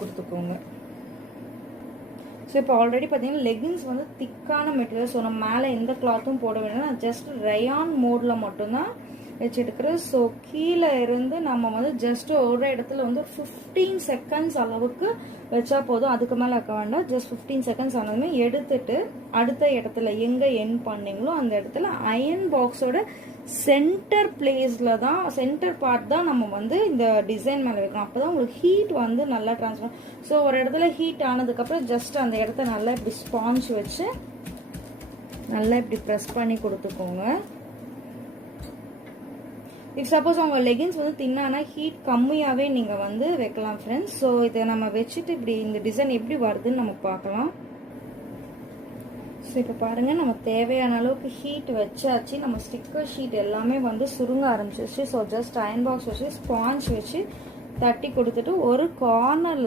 கொடுத்துக்கோங்க. ஸோ இப்போ ஆல்ரெடி பார்த்தீங்கன்னா லெகின்ஸ் வந்து திக்கான மெட்டீரியல். ஸோ நம்ம மேலே எந்த கிளாத்தும் போட வேண்டாம். நான் ஜஸ்ட் ரயான் மோடில் மட்டும்தான் வச்சுட்டுக்கிறேன். ஸோ கீழே இருந்து நம்ம வந்து ஜஸ்ட் ஒரு இடத்துல வந்து 15 செகண்ட்ஸ் அளவுக்கு வச்சா போதும். அதுக்கு மேலே வைக்க வேண்டாம். ஜஸ்ட் 15 செகண்ட்ஸ் ஆனதுமே எடுத்துட்டு அடுத்த இடத்துல எங்கே என் பண்ணீங்களோ அந்த இடத்துல அயன் பாக்ஸோட சென்டர் பிளேஸில் தான், சென்டர் பார்ட் தான் நம்ம வந்து இந்த டிசைன் மேலே வைக்கணும். அப்போ தான் உங்களுக்கு ஹீட் வந்து நல்லா ட்ரான்ஸ்ஃபர். ஸோ ஒரு இடத்துல ஹீட் ஆனதுக்கப்புறம் ஜஸ்ட் அந்த இடத்த நல்லா இப்படி ஸ்பாஞ்ச் வச்சு நல்லா இப்படி ப்ரெஸ் பண்ணி கொடுத்துக்கோங்க. இஃப் சப்போஸ் உங்கள் லெகின்ஸ் வந்து தின்னானா ஹீட் கம்மியாகவே நீங்கள் வந்து வைக்கலாம் ஃப்ரெண்ட்ஸ். ஸோ இதை நம்ம வச்சுட்டு இப்படி இந்த டிசைன் எப்படி வருதுன்னு நம்ம பார்க்கலாம். ஸோ இப்போ பாருங்கள், நம்ம தேவையான அளவுக்கு ஹீட் வச்சாச்சு. நம்ம ஸ்டிக்கர் ஷீட் எல்லாமே வந்து சுருங்க ஆரம்பிச்சிருச்சு. ஸோ ஜஸ்ட் அயன் பாக்ஸ் வச்சு ஸ்பாஞ்ச் வச்சு தட்டி கொடுத்துட்டு ஒரு கார்னரில்